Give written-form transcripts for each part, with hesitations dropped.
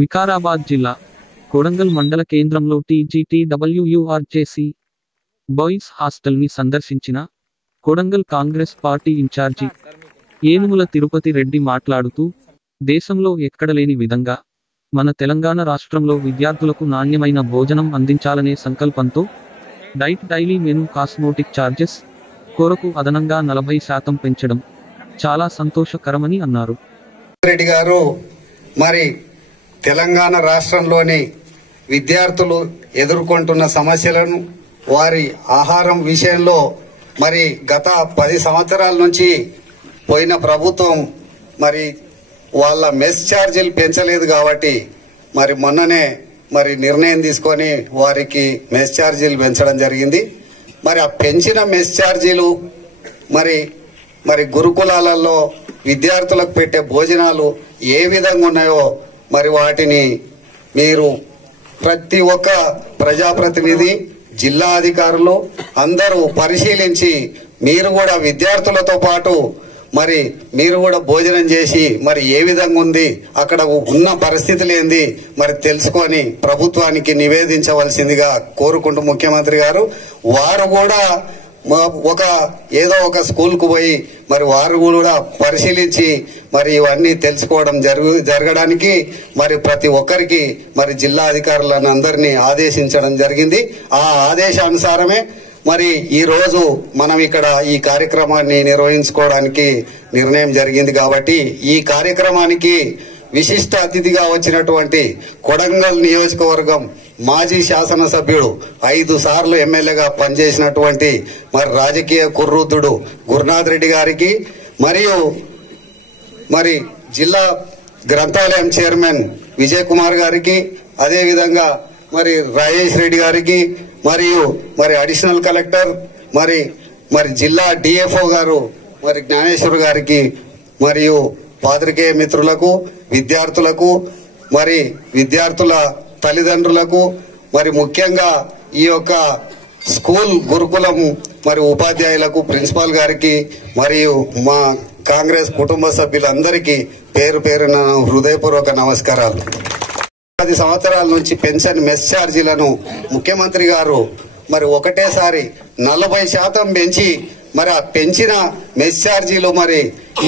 వికారాబాద్ జిల్లా కొడంగల్ మండల కేంద్రంలో TGTWURJC బాయ్స్ హాస్టల్ని సందర్శించిన కొడంగల్ కాంగ్రెస్ పార్టీ ఇన్ఛార్జి ఏనుముల తిరుపతి రెడ్డి మాట్లాడుతూ, దేశంలో ఎక్కడలేని విధంగా మన తెలంగాణ రాష్ట్రంలో విద్యార్థులకు నాణ్యమైన భోజనం అందించాలనే సంకల్పంతో డైలీ మెనూ కాస్మోటిక్ ఛార్జెస్ కొరకు అదనంగా 40% పెంచడం చాలా సంతోషకరమని అన్నారు. రెడ్డి గారు మరి తెలంగాణ రాష్ట్రంలోని విద్యార్థులు ఎదుర్కొంటున్న సమస్యలను, వారి ఆహారం విషయంలో మరి గత 10 సంవత్సరాల నుంచి పోయిన ప్రభుత్వం మరి వాళ్ళ మెస్ ఛార్జీలు పెంచలేదు కాబట్టి మరి మొన్ననే మరి నిర్ణయం తీసుకొని వారికి మెస్ ఛార్జీలు పెంచడం జరిగింది. మరి ఆ పెంచిన మెస్ ఛార్జీలు మరి గురుకులాలలో విద్యార్థులకు పెట్టే భోజనాలు ఏ విధంగా ఉన్నాయో మరి వాటిని మీరు ప్రతి ఒక్క ప్రజాప్రతినిధి, జిల్లా అధికారులు అందరూ పరిశీలించి మీరు కూడా విద్యార్థులతో పాటు మరి మీరు కూడా భోజనం చేసి మరి ఏ విధంగా ఉంది, అక్కడ ఉన్న పరిస్థితులు ఏంది మరి తెలుసుకొని ప్రభుత్వానికి నివేదించవలసిందిగా కోరుకుంటూ ముఖ్యమంత్రి గారు వారు కూడా ఏదో ఒక స్కూల్ కు పోయి మరి వారు కూడా పరిశీలించి మరి ఇవన్నీ తెలుసుకోవడం జరగడానికి మరి ప్రతి ఒక్కరికి మరి జిల్లా అధికారులను అందరినీ ఆదేశించడం జరిగింది. ఆ ఆదేశానుసారమే మరి ఈ రోజు మనం ఇక్కడ ఈ కార్యక్రమాన్ని నిర్వహించుకోవడానికి నిర్ణయం జరిగింది. కాబట్టి ఈ కార్యక్రమానికి విశిష్ట అతిథిగా వచ్చినటువంటి కొడంగల్ నియోజకవర్గం మాజీ శాసనసభ్యుడు, 5 సార్లు ఎమ్మెల్యేగా పనిచేసినటువంటి మరి రాజకీయ కుర్రుద్దుడు గురునాథ్ రెడ్డి గారికి, మరియు మరి జిల్లా గ్రంథాలయం చైర్మన్ విజయ్ కుమార్ గారికి, అదేవిధంగా మరి రాజేష్ రెడ్డి గారికి, మరియు మరి అడిషనల్ కలెక్టర్ మరి జిల్లా డిఎఫ్ఓ గారు మరి జ్ఞానేశ్వర్ గారికి, మరియు పాత్రికేయ మిత్రులకు, విద్యార్థులకు, మరి విద్యార్థుల తల్లిదండ్రులకు, మరి ముఖ్యంగా ఈ యొక్క స్కూల్ గురుకులం మరి ఉపాధ్యాయులకు, ప్రిన్సిపాల్ గారికి, మరియు మా కాంగ్రెస్ కుటుంబ సభ్యులందరికీ పేరు పేరున హృదయపూర్వక నమస్కారాలు. 10 సంవత్సరాల నుంచి పెన్షన్ మెస్ ఛార్జీలను ముఖ్యమంత్రి గారు మరి ఒకటేసారి 40% పెంచి మరి ఆ పెంచిన మెస్ ఛార్జీలు మరి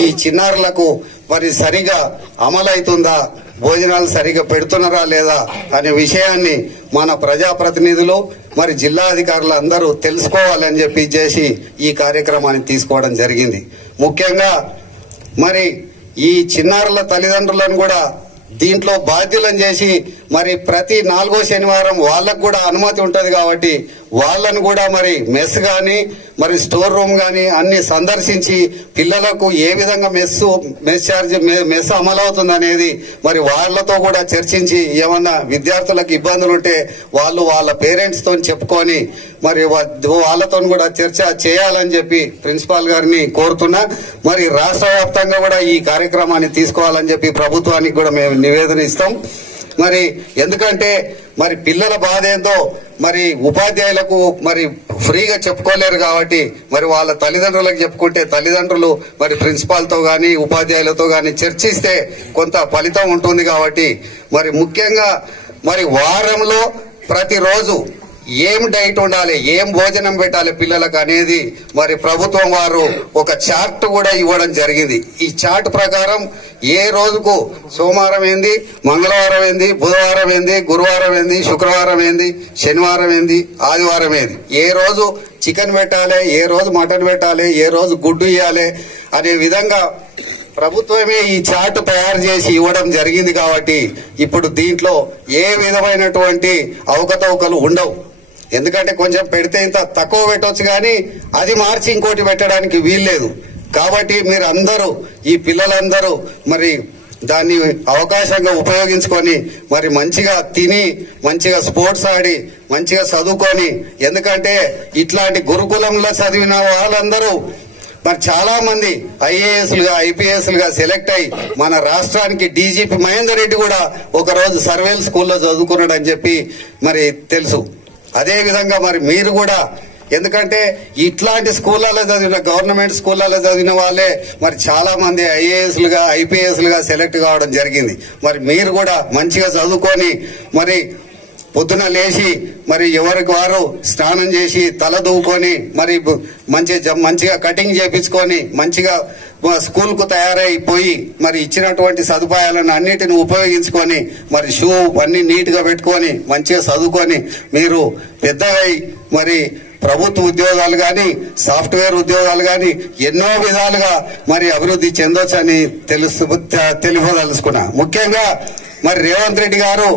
ఈ చిన్నారులకు మరి సరిగా అమలవుతుందా, భోజనాలు సరిగా పెడుతున్నారా లేదా అనే విషయాన్ని మన ప్రజాప్రతినిధులు మరి జిల్లా అధికారులు అందరూ తెలుసుకోవాలని చెప్పి ఈ కార్యక్రమాన్ని తీసుకోవడం జరిగింది. ముఖ్యంగా మరి ఈ చిన్నారుల తల్లిదండ్రులను కూడా దీంట్లో బాధ్యులను చేసి మరి ప్రతి 4వ శనివారం వాళ్ళకు కూడా అనుమతి ఉంటది కాబట్టి వాళ్ళను కూడా మరి మెస్ గాని మరి స్టోర్ రూమ్ గాని అన్ని సందర్శించి పిల్లలకు ఏ విధంగా మెస్ అమలవుతుంది అనేది మరి వాళ్లతో కూడా చర్చించి ఏమన్నా విద్యార్థులకు ఇబ్బందులు ఉంటే వాళ్ళు వాళ్ళ పేరెంట్స్ తో చెప్పుకొని మరి వాళ్ళతో కూడా చర్చ చేయాలని చెప్పి ప్రిన్సిపాల్ గారిని కోరుతున్నా. మరి రాష్ట్ర వ్యాప్తంగా కూడా ఈ కార్యక్రమాన్ని తీసుకోవాలని చెప్పి ప్రభుత్వానికి కూడా మేము నివేదన ఇస్తాం. మరి ఎందుకంటే మరి పిల్లల బాధ ఏందో మరి ఉపాధ్యాయులకు మరి ఫ్రీగా చెప్పుకోలేరు కాబట్టి మరి వాళ్ళ తల్లిదండ్రులకు చెప్పుకుంటే తల్లిదండ్రులు మరి ప్రిన్సిపాల్ తో గాని ఉపాధ్యాయులతో గాని చర్చిస్తే కొంత ఫలితం ఉంటుంది. కాబట్టి మరి ముఖ్యంగా మరి వారంలో ప్రతిరోజు ఏం డైట్ ఉండాలి, ఏం భోజనం పెట్టాలి పిల్లలకు అనేది మరి ప్రభుత్వం వారు ఒక చార్ట్ కూడా ఇవ్వడం జరిగింది. ఈ చార్ట్ ప్రకారం ఏ రోజుకు సోమవారం ఏంది, మంగళవారం ఏంది, బుధవారం ఏంది, గురువారం ఏంది, శుక్రవారం ఏంది, శనివారం ఏంది, ఆదివారం ఏంది, ఏ రోజు చికెన్ పెట్టాలి, ఏ రోజు మటన్ పెట్టాలి, ఏ రోజు గుడ్డు ఇవ్వాలి అనే విధంగా ప్రభుత్వమే ఈ చార్ట్ తయారు చేసి ఇవ్వడం జరిగింది. కాబట్టి ఇప్పుడు దీంట్లో ఏ విధమైనటువంటి అవకతవకలు ఉండవు. ఎందుకంటే కొంచెం పెడితే ఇంత తక్కువ పెట్టవచ్చు కానీ అది మార్చి ఇంకోటి పెట్టడానికి వీల్లేదు. కాబట్టి మీరు అందరూ ఈ పిల్లలందరూ మరి దాన్ని అవకాశంగా ఉపయోగించుకొని మరి మంచిగా తిని, మంచిగా స్పోర్ట్స్ ఆడి, మంచిగా చదువుకొని, ఎందుకంటే ఇట్లాంటి గురుకులంలో చదివిన వాళ్ళందరూ మరి చాలా మంది ఐఏఎస్లుగా, ఐపీఎస్లుగా సెలెక్ట్ అయి మన రాష్ట్రానికి డీజీపీ మహేందర్ రెడ్డి కూడా ఒకరోజు సర్వేల్ స్కూల్లో చదువుకున్నాడని చెప్పి మరి తెలుసు. అదే విధంగా మరి మీరు కూడా ఎందుకంటే ఇట్లాంటి స్కూళ్ళలో చదివిన గవర్నమెంట్ స్కూళ్ళలో చదివిన వాళ్ళే మరి చాలా మంది ఐఏఎస్లుగా ఐపీఎస్లుగా సెలెక్ట్ కావడం జరిగింది. మరి మీరు కూడా మంచిగా చదువుకొని మరి పొద్దున లేచి మరి ఎవరికి వారు స్నానం చేసి తల దూకొని మరి మంచిగా కటింగ్ చేపించుకొని మంచిగా స్కూల్ కు తయారైపోయి మరి ఇచ్చినటువంటి సదుపాయాలను అన్నిటిని ఉపయోగించుకొని మరి షూ అన్ని నీట్ గా పెట్టుకొని మంచిగా చదువుకొని మీరు పెద్దగా మరి ప్రభుత్వ ఉద్యోగాలు గాని సాఫ్ట్వేర్ ఉద్యోగాలు గాని ఎన్నో విధాలుగా మరి అభివృద్ధి చెందొచ్చని తెలుపదలుచుకున్నా. ముఖ్యంగా మరి రేవంత్ రెడ్డి గారు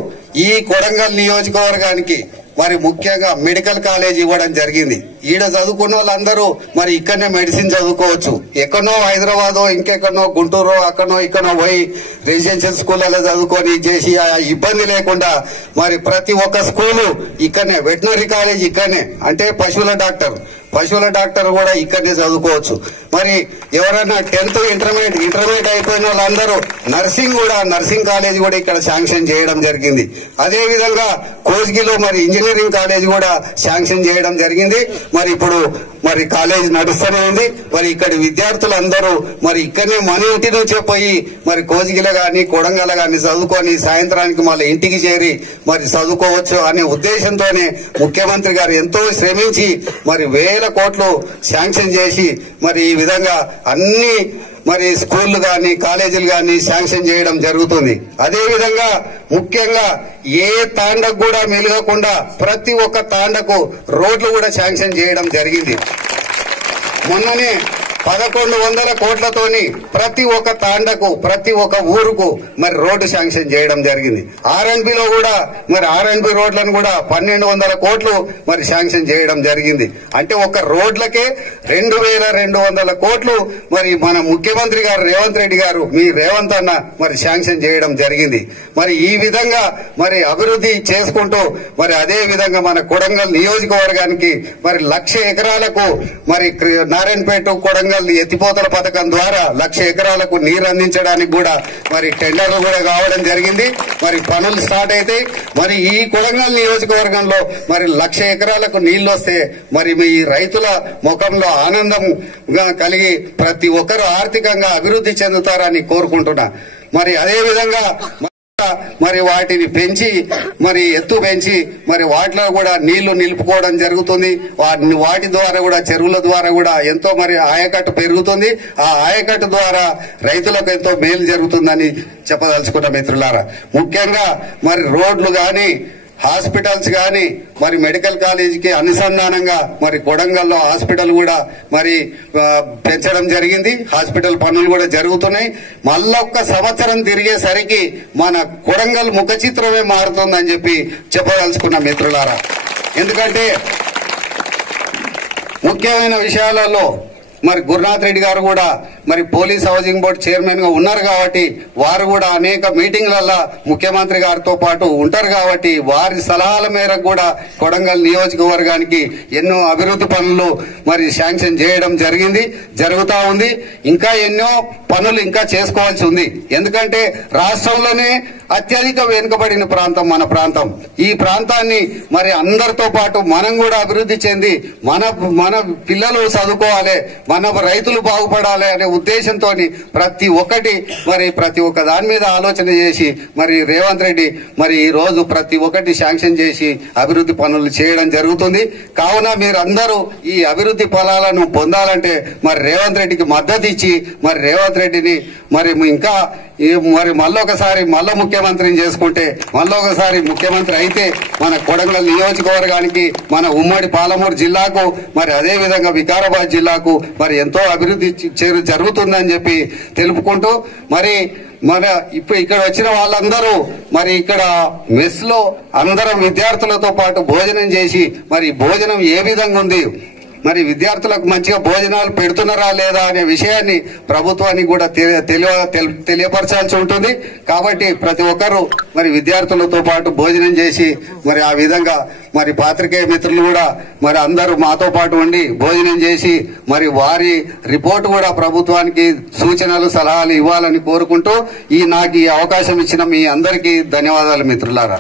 ఈ కొడంగల్ నియోజకవర్గానికి మరి ముఖ్యంగా మెడికల్ కాలేజ్ ఇవ్వడం జరిగింది. ఈడ చదువుకున్న వాళ్ళందరూ మరి ఇక్కడనే మెడిసిన్ చదువుకోవచ్చు. ఎక్కడనో హైదరాబాద్ ఇంకెక్కడనో గుంటూరు అక్కడనో ఇక్కడనో పోయి రెసిడెన్షియల్ స్కూళ్ళలో చదువుకొని చేసి ఇబ్బంది లేకుండా మరి ప్రతి ఒక్క స్కూలు ఇక్కడనే, వెటనరీ కాలేజ్ ఇక్కడనే, అంటే పశువుల డాక్టర్ కూడా ఇక్కడనే చదువుకోవచ్చు. మరి ఎవరైనా 10th ఇంటర్మీడియట్ అయిపోయిన వాళ్ళందరూ నర్సింగ్ కాలేజ్ కూడా ఇక్కడ శాంక్షన్ చేయడం జరిగింది. అదే విధంగా కోస్గిలో మరి ఇంజనీరింగ్ కాలేజ్ కూడా శాంక్షన్ చేయడం జరిగింది. మరి ఇప్పుడు మరి కాలేజ్ నడుస్తూనే ఉంది. మరి ఇక్కడి విద్యార్థులందరూ మరి ఇక్కడనే మన ఇంటి నుంచే పోయి మరి కోస్గిల గాని కొడంగల్ గాని చదువుకొని సాయంత్రానికి మళ్ళీ ఇంటికి చేరి మరి చదువుకోవచ్చు అనే ఉద్దేశంతోనే ముఖ్యమంత్రి గారు ఎంతో శ్రమించి మరి వేల కోట్లు శాంక్షన్ చేసి మరి ఈ విధంగా అన్ని మరి స్కూళ్లు గాని కాలేజీలు గాని శాంక్షన్ చేయడం జరుగుతుంది. అదే విధంగా ముఖ్యంగా ఏ తాండకు కూడా మెలగకుండా ప్రతి ఒక్క తాండకు రోడ్లు కూడా శాంక్షన్ చేయడం జరిగింది. మొన్ననే 1100 కోట్లతోని ప్రతి ఒక్క తాండకు ప్రతి ఒక్క ఊరుకు మరి రోడ్డు శాంక్షన్ చేయడం జరిగింది. ఆర్ఎండ్బిలో కూడా మరి ఆర్ఎండ్బి రోడ్లను కూడా 1200 కోట్లు మరి శాంక్షన్ చేయడం జరిగింది. అంటే ఒక రోడ్లకే 2200 కోట్లు మరి మన ముఖ్యమంత్రి గారు రేవంత్ రెడ్డి గారు మీ రేవంత్ అన్న మరి శాంక్షన్ చేయడం జరిగింది. మరి ఈ విధంగా మరి అభివృద్ధి చేసుకుంటూ మరి అదే విధంగా మన కొడంగల్ నియోజకవర్గానికి మరి 1,00,000 ఎకరాలకు మరి నారాయణపేట కొడంగల్ ఎత్తిపోతల పథకం ద్వారా 1,00,000 ఎకరాలకు నీరు అందించడానికి కూడా మరి టెండర్లు కూడా కావడం జరిగింది. మరి పనులు స్టార్ట్ అయితే మరి ఈ కొడంగల్ నియోజకవర్గంలో మరి 1,00,000 ఎకరాలకు నీళ్లు వస్తే మరి మీ రైతుల ముఖంలో ఆనందం కలిగి ప్రతి ఒక్కరు ఆర్థికంగా అభివృద్ధి చెందుతారని కోరుకుంటున్నా. మరి అదే విధంగా మరి వాటిని పెంచి మరి ఎత్తు పెంచి మరి వాటిలో కూడా నీళ్లు నిలుపుకోవడం జరుగుతుంది. వాటి ద్వారా కూడా చెరువుల ద్వారా కూడా ఎంతో మరి ఆయకట్టు పెరుగుతుంది. ఆ ఆయకట్టు ద్వారా రైతులకు ఎంతో మేలు జరుగుతుందని చెప్పదలుచుకున్న మిత్రులారా. ముఖ్యంగా మరి రోడ్లు గాని హాస్పిటల్స్ గాని మరి మెడికల్ కాలేజీకి అనుసంధానంగా మరి కొడంగల్లో హాస్పిటల్ కూడా మరి పెంచడం జరిగింది. హాస్పిటల్ పనులు కూడా జరుగుతున్నాయి. మళ్ళొక్క సంవత్సరం తిరిగేసరికి మన కొడంగల్ ముఖ చిత్రమే మారుతుందని చెప్పదలుచుకున్న మిత్రులారా. ఎందుకంటే ముఖ్యమైన విషయాలలో మరి గురునాథ్ రెడ్డి గారు కూడా మరి పోలీస్ హౌసింగ్ బోర్డు చైర్మన్ గా ఉన్నారు కాబట్టి వారు కూడా అనేక మీటింగ్లలో ముఖ్యమంత్రి గారితో పాటు ఉంటారు కాబట్టి వారి సలహాల మేరకు కూడా కొడంగల్ నియోజకవర్గానికి ఎన్నో అభివృద్ధి పనులు మరి శాంక్షన్ చేయడం జరుగుతా ఉంది. ఇంకా ఎన్నో పనులు ఇంకా చేసుకోవాల్సి ఉంది. ఎందుకంటే రాష్ట్రంలోనే అత్యధిక వెనుకబడిన ప్రాంతం మన ప్రాంతం. ఈ ప్రాంతాన్ని మరి అందరితో పాటు మనం కూడా అభివృద్ధి చెంది మన పిల్లలు చదువుకోవాలి, మన రైతులు బాగుపడాలి అనే ఉద్దేశంతో ప్రతి ఒక్క దాని మీద ఆలోచన చేసి మరి రేవంత్ రెడ్డి మరి ఈ రోజు ప్రతి ఒక్కటి శాంక్షన్ చేసి అభివృద్ధి పనులు చేయడం జరుగుతుంది. కావున మీరందరూ ఈ అభివృద్ధి ఫలాలను పొందాలంటే మరి రేవంత్ రెడ్డికి మద్దతు ఇచ్చి మరి రేవంత్ రెడ్డిని మరి ఇంకా మరి మళ్ళొకసారి ముఖ్యమంత్రిని చేసుకుంటే మళ్ళొకసారి ముఖ్యమంత్రి అయితే మన కొడంగల్ నియోజకవర్గానికి మన ఉమ్మడి పాలమూరు జిల్లాకు మరి అదే విధంగా వికారాబాద్ జిల్లాకు మరి ఎంతో అభివృద్ధి జరుగుతుందని తెలుపుకుంటూ మరి ఇప్పుడు ఇక్కడ వచ్చిన వాళ్ళందరూ మరి ఇక్కడ మెస్ లో అందరం విద్యార్థులతో పాటు భోజనం చేసి మరి భోజనం ఏ విధంగా ఉంది, మరి విద్యార్థులకు మంచిగా భోజనాలు పెడుతున్నారా లేదా అనే విషయాన్ని ప్రభుత్వానికి కూడా తెలియపరచాల్సి ఉంటుంది. కాబట్టి ప్రతి ఒక్కరూ మరి విద్యార్థులతో పాటు భోజనం చేసి మరి ఆ విధంగా మరి పాత్రికేయ మిత్రులు కూడా మరి అందరూ మాతో పాటు ఉండి భోజనం చేసి మరి వారి రిపోర్టు కూడా ప్రభుత్వానికి సూచనలు సలహాలు ఇవ్వాలని కోరుకుంటూ నాకు ఈ అవకాశం ఇచ్చిన మీ అందరికీ ధన్యవాదాలు మిత్రులారా.